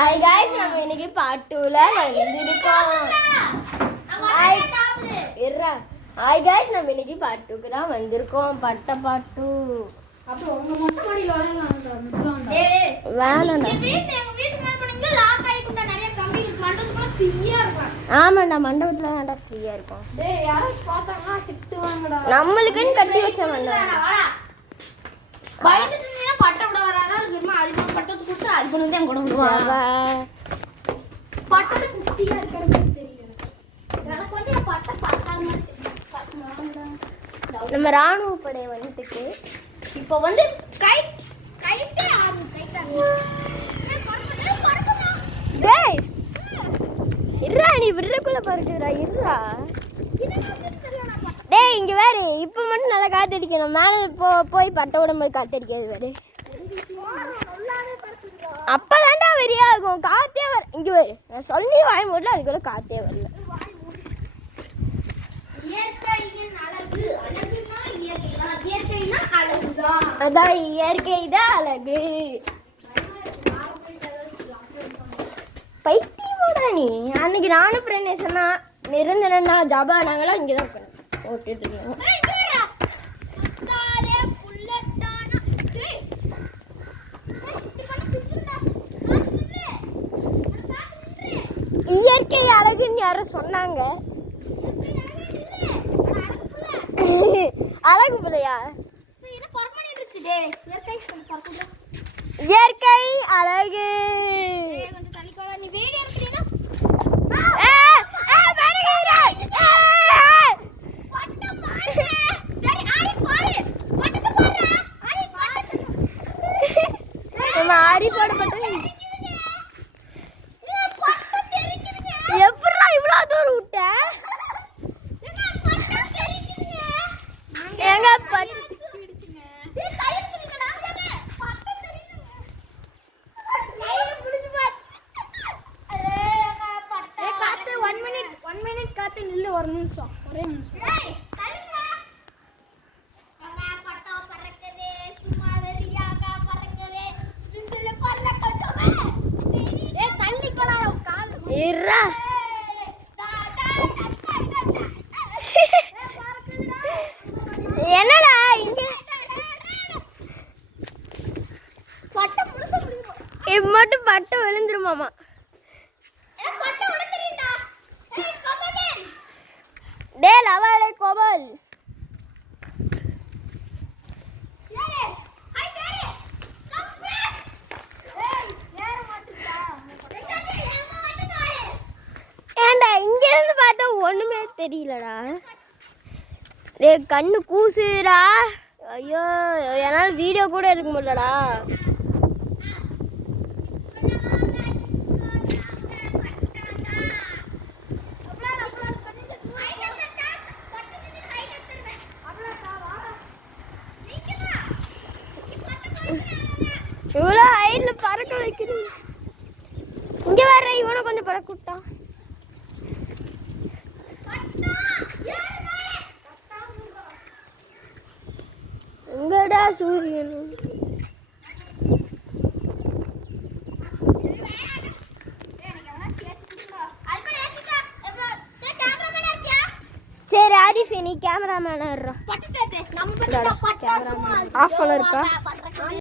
Hi guys நம்ம இன்னைக்கு part 2ல வந்திருக்கோம். ஹாய் गाइस நம்ம இன்னைக்கு பார்ட் 2க்கு தான் வந்திருக்கோம். பட்ட பார்ட் 2. அப்ப உங்க மொட்டை மாடியில விளையாடலாம். டேய் வேணாம்டா. எங்க வீட்டு மேல பண்ணீங்க லாக் ஆயிக்குண்டா நிறைய கம்பி மண்டபத்துல ஃப்ரீயா இருக்கும். ஆமாடா மண்டபத்துல தான்டா ஃப்ரீயா இருக்கும். டேய் யாராச்சும் பார்த்தாங்கன்னா திட்டுவாங்கடா. நம்மளுக்குன்னு கட்டி வச்ச மண்டபம். வாடா. பயந்துட்டு நீ பட்ட விட வராதா? அதுக்கு அதிகமா பட்டத்து குடுத்து அது கொண்டு வந்து கூட விடுவாங்க. பட்டது குட்டியா இருக்குறது தெரியல. எனக்கு வந்து பட்ட பட்டாம நம்ம ராணுவ படை வந்துட்டு இப்போ வந்து கைட்டே ஆறு கைட்டாங்க. டேய் இருடா நீ விடுறக்குள்ள பறக்குறா இருடா. டேய் இங்க வேற இப்போ மட்டும் நல்லா காத்தடிக்கணும். மேலே போய் பட்டை உடம்பு காத்தடிக்காது வேறு. அப்பதான்டா வெறியாகும். காத்தே வர இங்க வேறு நான் சொல்லி வாய் மூடல அதுக்குள்ள காத்தே வரல. அதான் இயற்கை தான் அழகு. பைத்தியமாடா நீ. அன்னைக்கு நானும் பிரேஷனா நிரந்தரனா ஜபா நாங்களாம் இங்கே தான் போட்டுட்டு இருக்கோம். இயற்கை அழகுன்னு யாரும் சொன்னாங்க. அழகு பிள்ளையா இயற்கை அழகு. ஆரி போடப்பட்ட எப்படா இவ்வளோ தூரம் விட்ட? எங்க ஒரு நிமிஷம் ஒரே நிமிஷம். என்னடா இங்க இது மட்டும் பட்டு விழுந்துருமாமா. டே லவாடே கோபல் ஏண்டா இங்க இருந்து பார்த்தா ஒண்ணுமே தெரியலடா. டே கண்ணு கூசுடா. ஐயோ என்னால வீடியோ கூட எடுக்க முடியலடா. இவ்வளோ ஹைட்ல பறக்க வைக்கிறீங்க. இங்க வர இவனை கொஞ்சம் பறக்க விட்டான். எங்கடா சூரியன்? சரி ஆரிஃப் நீ கேமராமேனா இருடா. ஆஃப் பண்ண இருக்கா?